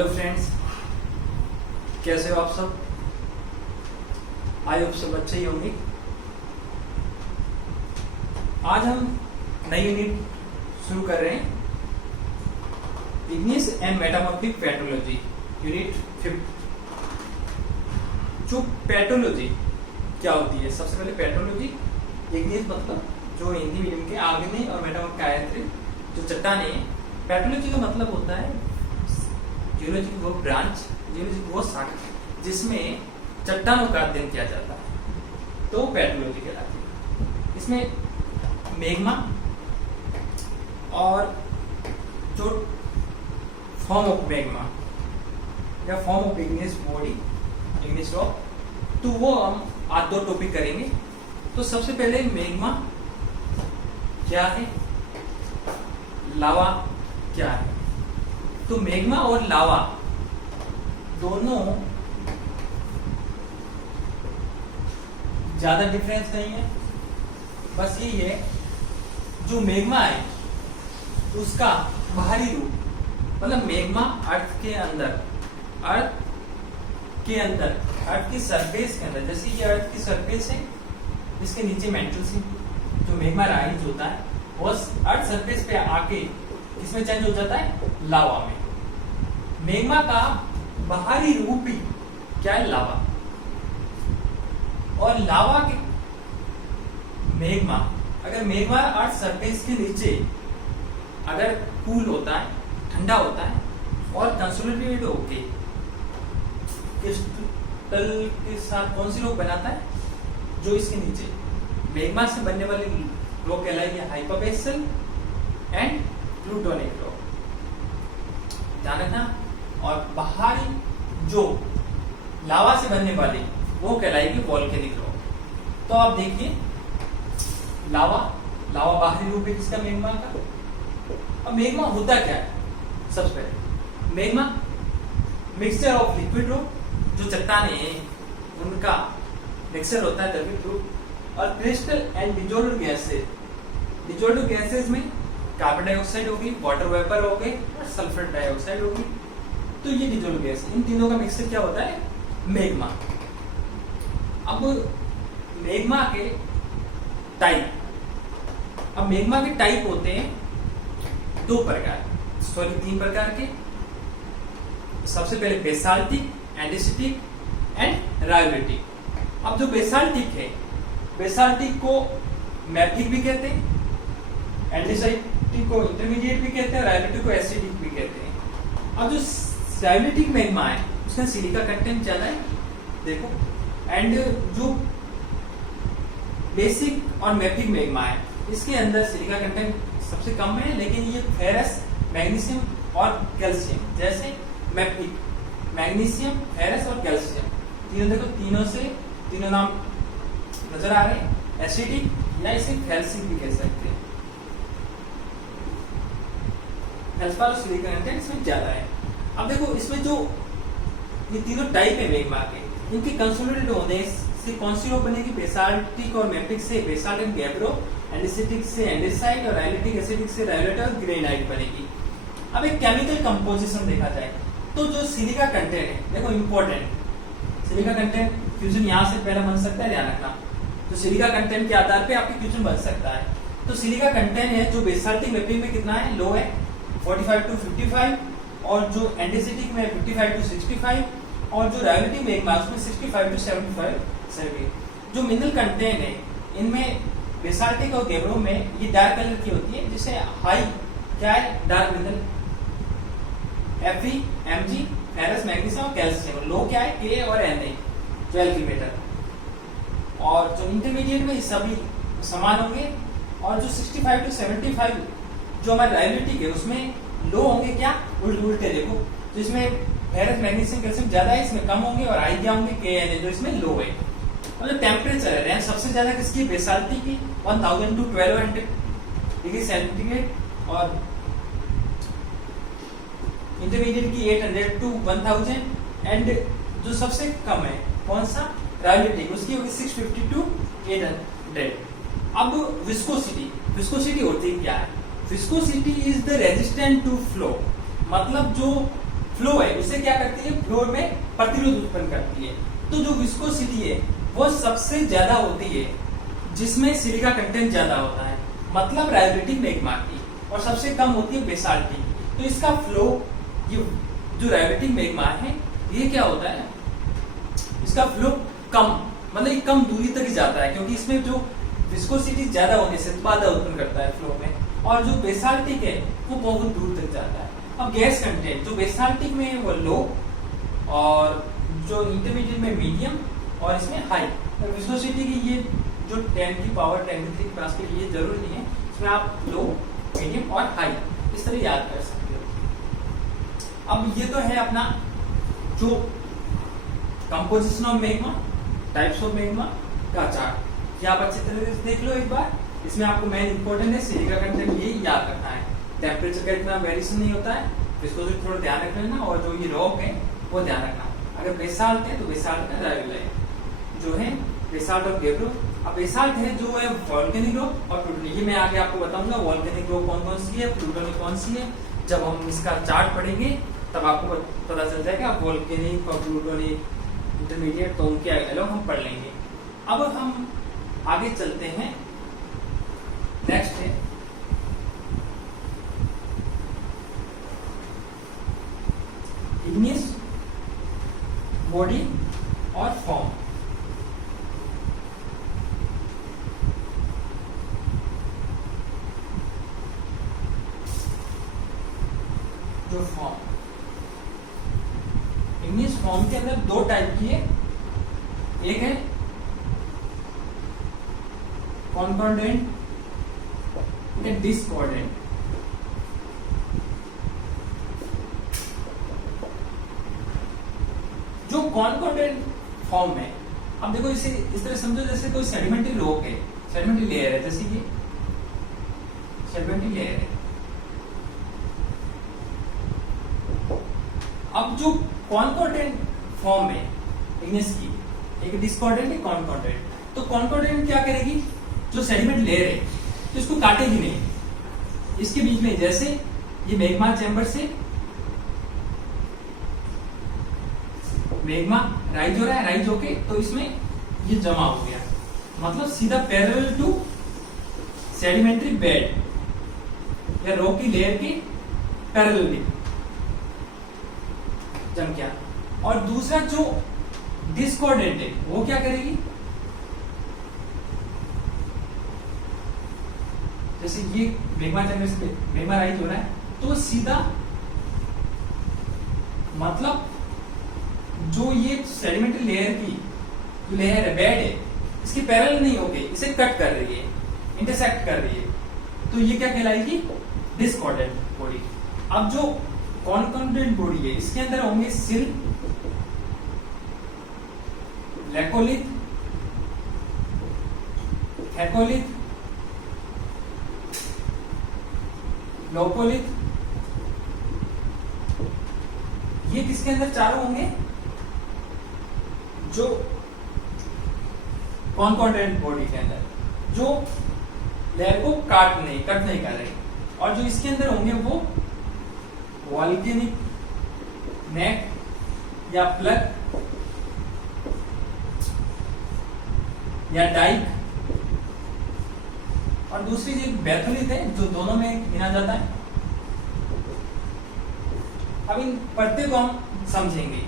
Hello friends, कैसे हो आप सब? आई होप सब अच्छे ही होंगे। आज हम नई यूनिट शुरू कर रहे हैं, igneous and metamorphic pathology, unit 5। जो पैथोलॉजी क्या होती है? सबसे पहले पैथोलॉजी, इग्नियस मतलब जो हिंदी मीडियम के आग्नेय और मेटामॉर्फिक आयंत्रिक जो चट्टाने हैं। पैथोलॉजी का मतलब होता है जियोलॉजी की वो ब्रांच, जियोलॉजी की वो शाखा जिसमें चट्टानों का अध्ययन किया जाता है, तो पैथोलॉजी कहलाती है। इसमें मैग्मा और जो फॉर्म ऑफ मैग्मा या form of igneous body, igneous rock, तो वो हम आज 2 टॉपिक करेंगे। तो सबसे पहले मैग्मा क्या है, लावा क्या है। तो मैग्मा और लावा दोनों ज्यादा डिफरेंस नहीं है, बस यही है जो मैग्मा है उसका बाहरी रूप, मतलब मैग्मा अर्थ के अंदर, अर्थ की सरफेस के अंदर, जैसे ये अर्थ की सरफेस है, इसके नीचे मेंटल सी जो मैग्मा राइज होता है वो अर्थ सरफेस पे आके इसमें चेंज हो जाता है लावा में। मैग्मा का बाहरी रूप ही क्या है? लावा। और लावा के मैग्मा, अगर मैग्मा अर्थ सरफेस के नीचे अगर कूल होता है, ठंडा होता है और कंसोलिडेटेड होके क्रिस्टल के साथ कौन सी रॉक बनाता है? जो इसके नीचे मैग्मा से बनने वाली रॉक कहलाएगी हाइपरबेसल एंड प्लूटोनिक रॉक, ध्यान रखना। और बाहरी जो लावा से बनने वाली वो कहलाएगी वोल्केनिक रॉक। तो आप देखिए, लावा बाहरी रूप है किसका? मैग्मा का। अब मैग्मा होता क्या है? सबसे पहले magma mixture of liquid rock, जो चट्टाने हैं उनका मिक्सचर होता है द्रवित रूप, और crystal and dissolved gases. Dissolved gases में कार्बन डाइऑक्साइड होगी, वाटर वेपर हो गई और सल्फर डाइऑक्साइड होगी। तो ये डिजोल्व्ड गैस, इन तीनों का मिक्सचर क्या होता है? मैग्मा। अब मैग्मा के टाइप, अब मैग्मा के टाइप होते हैं 3 प्रकार के। सबसे पहले बेसाल्टिक, एंडेसिटिक एंड रायोलिटिक। अब जो बेसाल्टिक है, बेसाल्टिक को मैफिक भी कहते हैं, एंडेसिटिक को इंटरमीडिएट भी कहते हैं, रायोलिटिक को एसिडिक भी कहते हैं। अब जो रायोलिटिक मैग्मा है उसका सिलिका कंटेंट ज्यादा है, देखो। एंड जो बेसिक और मैफिक मैग्मा है इसके अंदर सिलिका कंटेंट सबसे कम है, लेकिन ये फेरस, मैग्नीशियम और कैल्शियम, जैसे मैफिक, मैग्नीशियम, फेरस और कैल्शियम, तीनों देखो, तीनों नाम नजर आ रहे हैं। एसिडिक या इसे फेल्सिक भी कह सकते हैं। फेल्सपार और सिलिका कंटेंट इसमें ज्यादा है। अब देखो, इसमें जो ये तीनों टाइप है मैग्मा के, इनके कंसोलिडेटेड होने से कौन सी रॉक बनेगी? बेसाल्टिक और मैफिक से बेसाल्ट एंड गैब्रो, एंडेसिटिक से एंडेसाइट और रायोलिटिक एसिडिक से रायोलेट और ग्रेनाइट बनेगी। अब एक केमिकल कंपोजिशन देखा जाए तो जो सिलिका कंटेंट है, देखो इंपॉर्टेंट, सिलिका कंटेंट फ्यूजन यहाँ से पहला बन सकता है, ध्यान रखना। तो सिलिका कंटेंट के आधार पे आपकी फ्यूजन बन सकता है। तो सिलिका कंटेंट है जो बेसाल्टिक मैफिक में कितना है? लो है, 45 to 55, और जो एंडेसिटिक में 55 to 65, और जो रायोलिटिक मैग्मा उसमें 65 to 75। जो मिनरल कंटेंट है इनमें बेसाल्टिक और गैब्रो में ये डार्क कलर की होती है, जिसे हाई क्या है? Dark mineral, Fe, Mg, ferrous, magnesium और कैल्शियम। लो क्या है? Ka और Na, जो एल्की मेटल। और जो इंटरमीडिएट में सभी समान होंगे, और जो 65 to 75 जो हमारे रायोलिटिक है उसमें लो होंगे क्या? उल्टे देखो, तो इसमें फेरस, मैग्नीशियम, कैल्शियम ज्यादा है, इसमें कम होंगे, और आई क्या होंगे? Ka, जो इसमें लो है। और जो टेम्परेचर है, रेंज सबसे ज्यादा किसकी? बेसाल्टिक की, 1000 to 1200 डिग्री सेंटीग्रेड, और इंटरमीडिएट की 800 to 1000, एंड जो सबसे कम है कौन सा? रायोलिटिक, उसकी होगी 650 to 800। अब विस्कोसिटी होती क्या है? Viscosity is the resistant to flow, मतलब जो फ्लो है उसे क्या करती है, फ्लो में प्रतिरोध उत्पन्न करती है। तो जो विस्कोसिटी है वो सबसे ज्यादा होती है जिसमें सिलिका कंटेंट ज्यादा होता है, मतलब रायोलिटिक मैग्मा की, और सबसे कम होती है बेसाल्टिक। तो इसका फ्लो, ये जो रायोलिटिक मैग्मा है ये क्या होता है, इसका फ्लो कम, मतलब ये कम दूरी तक ही जाता है, क्योंकि इसमें जो विस्कोसिटी ज्यादा होने से बाधा उत्पन्न करता है फ्लो में। और जो बेसाल्टिक है वो बहुत दूर तक जाता है। अब गैस कंटेंट जो बेसाल्टिक में है वो लो, और जो इंटरमीडिएट में मीडियम, और इसमें हाई। विस्कोसिटी की ये जो 10 की पावर 10 क्लास के लिए जरूरी नहीं है, इसमें आप लो, मीडियम और हाई इस तरह याद कर सकते हो। अब ये तो है अपना जो composition of magma, types of magma का चार्ट, ये आप अच्छी तरह से देख लो एक बार। इसमें आपको मेन इंपॉर्टेंट है सिलिका कंटेंट, ये याद रखना है। टेम्परेचर का इतना वेरिएशन नहीं होता है, इसको तो थोड़ा ध्यान रख लेना। और जो ये रॉक है वो ध्यान रखना। अगर बेसाल्ट है तो बेसाल्ट का रायोलाइट जो है बेसाल्ट ऑफ गेब्रो। अब बेसाल्ट है जो है वोल्केनिक रॉक और प्लूटोनिक, ये मैं आगे आपको बताऊंगा वोल्केनिक रॉक कौन कौन सी है, प्लूटोनिक कौन सी है। जब हम इसका चार्ट पढ़ेंगे तब आपको पता चल जाएगा वोल्केनिक और प्लूटोनिक इंटरमीडिएट, तो उनके अलग हम पढ़ लेंगे। अब हम आगे चलते हैं, नेक्स्ट है इग्नियस बॉडी और फॉर्म। जो फॉर्म, इग्नियस फॉर्म के अंदर दो टाइप की है, एक है कॉन्कॉर्डेंट, एक है डिस्कॉर्डेंट। जो कॉन्कॉर्डेंट फॉर्म है, अब देखो इसे इस तरह समझो जैसे कोई सेडिमेंट्री रॉक है, सेडिमेंट्री लेयर है, जैसे ये सेडिमेंट्री लेयर है। अब जो कॉन्कॉर्डेंट फॉर्म है इग्नियस की, एक डिस्कॉर्डेंट, एक कॉन्कॉर्डेंट। तो कॉन्कॉर्डेंट क्या करेगी, जो सेडिमेंट लेयर है तो इसको काटेगी नहीं, इसके बीच में जैसे ये मैग्मा चैम्बर से मैग्मा राइज हो रहा है, राइज होके तो इसमें ये जमा हो गया, मतलब सीधा पैरेलल टू सेडिमेंट्री बेड या रॉक की लेयर के पैरेलल भी जम गया। और दूसरा जो डिस्कॉर्डेंट है वो क्या करेगी, जैसे ये मैग्मा चैम्बर से मैग्मा राइज हो रहा है तो सीधा, मतलब जो ये सेडिमेंट्री लेयर की जो लेयर है, बेड है, इसकी पैरेलल नहीं होगी, इसे कट कर रही है, इंटरसेक्ट कर रही है, तो ये क्या कहलाएगी, डिस्कॉर्डेंट बॉडी। अब जो कॉन्कॉर्डेंट बॉडी है इसके अंदर होंगे सिल, लैकोलिथ, हैकोलिथ, लोपोलिथ। ये किसके अंदर चारों होंगे, जो कॉन्कॉर्डेंट बॉडी के अंदर, जो लेयर को कट नहीं कर रहे। और जो इसके अंदर होंगे वो वॉल्केनिक नेक या प्लग या डाइक, और दूसरी जो बैथोलिथ है जो दोनों में गिना जाता है। अब इन परते को हम समझेंगे।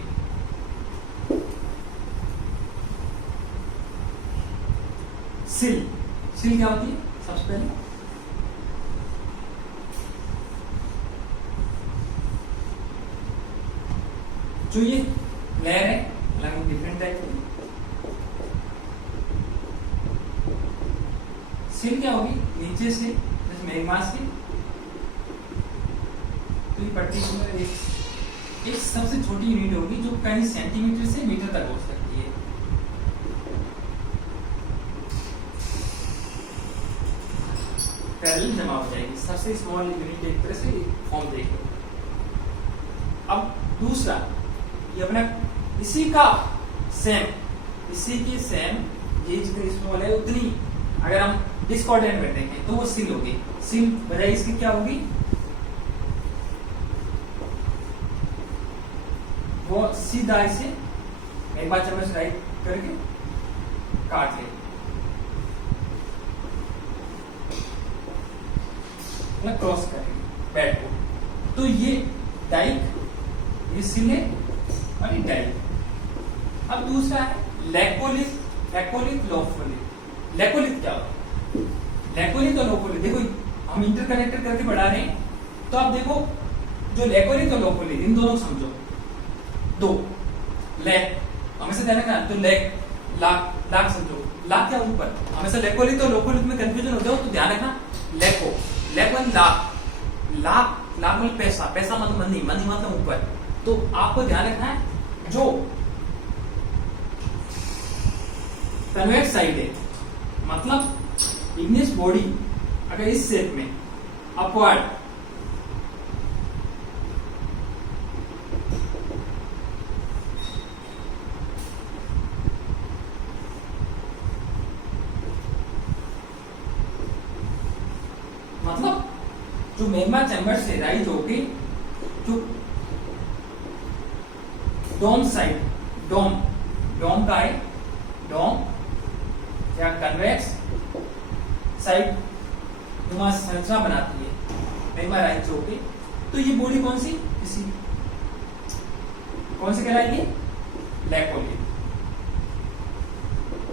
सिल, सिल क्या होती है, सबसे पहले जो ये लेयर है, अलग डिफरेंट टाइप की सिल क्या होगी, नीचे से जैसे मैग्मा से तो ये पर्टिकुलर एक सबसे छोटी यूनिट होगी जो कई सेंटीमीटर से मीटर तक हो सकती है। पैरेलल जमा हो जाएगी, सबसे स्मॉल यूनिट एक तरह से फॉर्म देखें। अब दूसरा ये अपना इसी का सेम, इसी की सेम, ये जितनी स्मॉल है उतनी अगर हम डिस्कॉर्डेंट में देखें तो वो सिल होगी। सिल बजाय इसकी क्या होगी, वो सीधा इसे एक बार चम्मच राइट करके काट ले, मतलब क्रॉस करेंगे बेड को। तो ये डाइक, ये सिले और ये डाइक। अब दूसरा है लैकोलिथ, लैकोलिथ लोफोलिथ। लैकोलिथ क्या होता है? लैकोलिथ और लोफोलिथ, देखो हम इंटरकनेक्टेड करके पढ़ा रहे हैं, तो आप देखो जो लैकोलिथ और लोफोलिथ इन दोनों समझो। दो लैक हमेशा ध्यान रखना, तो लैक लाख लाख समझो, लाख क्या ऊपर, हमेशा लैकोलिथ और लोफोलिथ में कंफ्यूजन हो जाओ तो ध्यान रखना लैको, लैक वन लाख, लाख लाख मतलब पैसा, पैसा मतलब मनी, मनी मतलब ऊपर। तो आपको ध्यान रखना है जो कन्वेक्स साइड है, मतलब इग्नियस बॉडी अगर इस शेप में अपवर्ड मतलब जो मैग्मा चैम्बर से राइज होके जो डोम साइड, डोम डोम का है, डोम या कन्वेक्स साइड नुमा संरचना बनाती है मैग्मा राइज होके। तो ये बॉडी कौन सी, इसी कौन सी कहलाएगी? लैकोलिथ।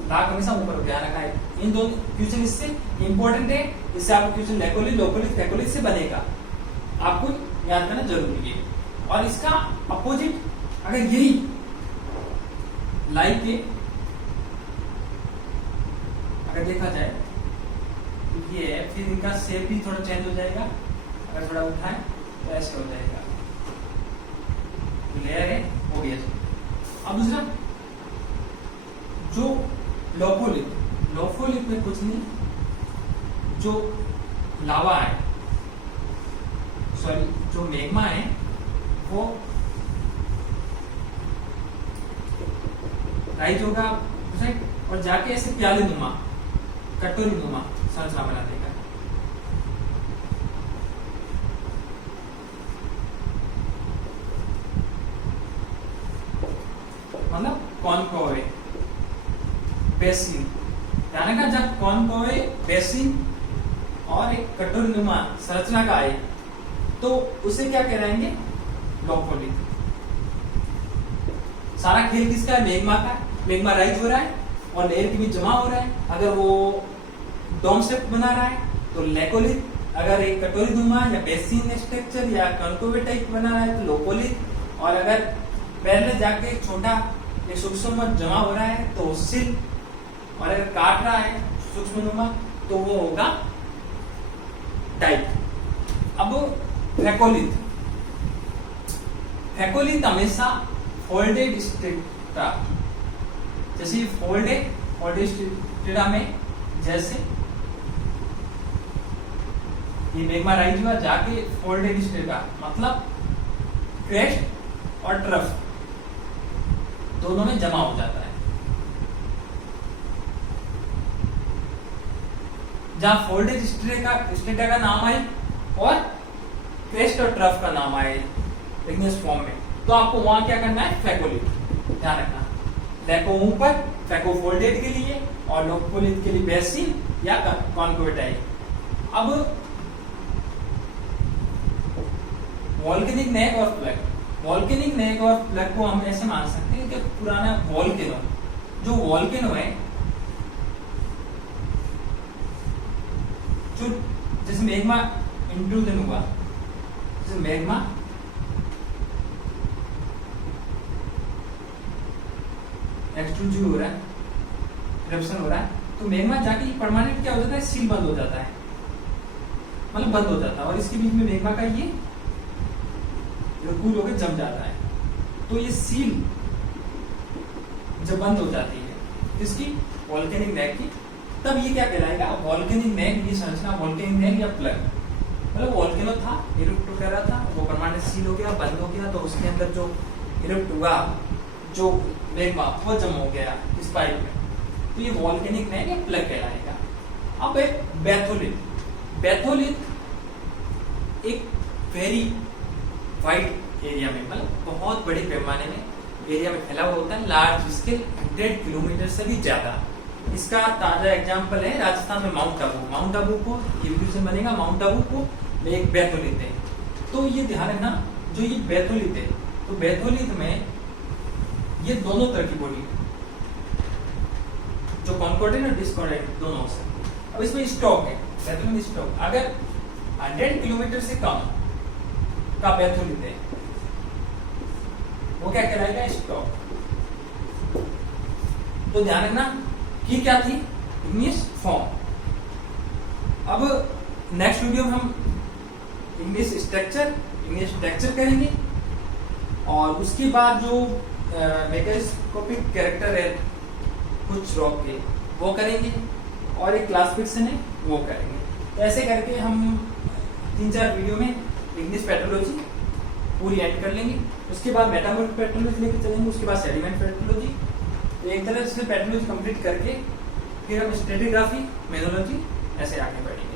लाख हमेशा ऊपर ध्यान रखा है। इन दोनों क्वेश्चन इससे इंपॉर्टेंट है, इससे आपको क्वेश्चन लैकोलिथ, लोकोलिथ, फैकोलिथ से बनेगा, आपको याद करना जरूरी है। और इसका अपोजिट अगर यही लाइक के अगर देखा जाए तो ये है, फिर इनका शेप भी थोड़ा चेंज हो जाएगा, अगर थोड़ा उठाए तो ऐसे हो जाएगा, लेयर है हो गया। अब दूसरा जो लोफोलिथ, लोफोलिथ में कुछ नहीं, जो लावा है, सॉरी जो मैग्मा है वो राइज होगा और जाके ऐसे प्याले नुमा, कटोरी नुमा संरचना बना देगा। मतलब कॉनकोवे बेसिन, ध्यान रखना जब कॉनकोवे बेसिन और एक कटोरी नुमा संरचना का आए तो उसे क्या कहलाएंगे? लोफोलिथ। सारा खेल किसका है? मैग्मा का। मैग्मा राइज हो रहा है और लेयर के बीच जमा हो रहा है, अगर वो डोम शेप बना रहा है तो लैकोलिथ, अगर एक कटोरी नुमा या बेसिन स्ट्रक्चर या कॉनकोवे टाइप बना रहा है तो लोफोलिथ, और अगर पहले जाके छोटा एक सूक्ष्म जमा हो रहा है तो सिल, और अगर काट रहा है सूक्ष्म नुमा तो वो होगा डाइक। अब फैकोलिथ, फैकोलिथ हमेशा फोल्डेड स्ट्रेटा, जैसे फोल्डेड स्ट्रेटा में जैसे ये मैग्मा राइज हुआ जाके फोल्डेड स्ट्रेटा, मतलब क्रेस्ट और ट्रफ दोनों में जमा हो जाता है। जहां फोल्डेड स्ट्रेटा का नाम आए और क्रेस्ट और ट्रफ का नाम आए इग्नियस फॉर्म में, तो आपको वहां क्या करना है? फैकोलिथ। ध्यान रखना, लैको ऊपर, फैको फोल्डेड के लिए, और लोफोलिथ के लिए बेसिन या कॉनकोवेटाइल। अब वॉल्केनिक नेक और प्लग, वॉल्केनिक नेक और प्लग को हम ऐसे मान सकते हैं कि पुराना वॉल्केनो, जो वॉल्केनो है, जो जैसे मैग्मा इंट्रूजन हुआ, जैसे मैग्मा एक्सट्रूजन हो रहा है, इरप्शन हो रहा है, तो मैग्मा जाके परमानेंट क्या हो जाता है? सील बंद हो जाता है, मतलब बंद हो जाता है, और इसके बीच में मैग्मा का ये कूल होकर जम जाता है। तो ये सील जब बंद हो जाती है इसकी वॉल्केनिक नेक की, तब ये क्या कहलाएगा? वॉल्केनिक नेक। ये संरचना वॉल्केनिक नेक या प्लग, मतलब वॉल्केनो था, इरप्ट कर रहा था, वो परमानेंट सील हो गया, बंद हो गया, तो उसके अंदर जो इरप्ट हुआ, जो मैग्मा वो जम हो गया इस पाइप में, तो ये वॉल्केनिक नेक या प्लग कहलाएगा। अब बैथोलिथ, बैथोलिथ एक वेरी वाइड एरिया में, मतलब बहुत बड़े पैमाने में एरिया में फैला हुआ होता है, लार्ज स्केल 100 किलोमीटर से भी ज्यादा। इसका ताजा एग्जांपल है राजस्थान में माउंट आबू। माउंट आबू को ये वीडियो से बनेगा, माउंट आबू को एक बैतूलित है। तो ये ध्यान रखना, जो ये बैतूलित है, तो बैतूलित में ये दोनों तरह की बॉडी, जो कॉन्कॉर्डेंट और डिस्कॉर्डेंट दोनों से। अब इसमें स्टॉक है, बैतूलित स्टॉक अगर 100 किलोमीटर से कम का बैतूलित है, वो क्या कहलाएगा? स्टॉक। तो ध्यान रखना कि क्या थी? English form. अब नेक्स्ट वीडियो में हम इंग्लिश स्ट्रक्चर करेंगे और उसके बाद जो मैक्रोस्कोपिक कैरेक्टर है कुछ रॉक के, वो करेंगे और एक क्लासिफिकेशन है वो करेंगे। तो ऐसे करके हम 3-4 वीडियो में इंग्लिश पेट्रोलॉजी पूरी एंड कर लेंगे। उसके बाद मेटामॉर्फिक पेट्रोलॉजी लेके चलेंगे, उसके बाद सेडिमेंट पेट्रोलॉजी। तो एक तरह से पेट्रोलॉजी कंप्लीट करके फिर हम स्ट्रेटिग्राफी, मेनोलॉजी ऐसे आगे बढ़ेंगे।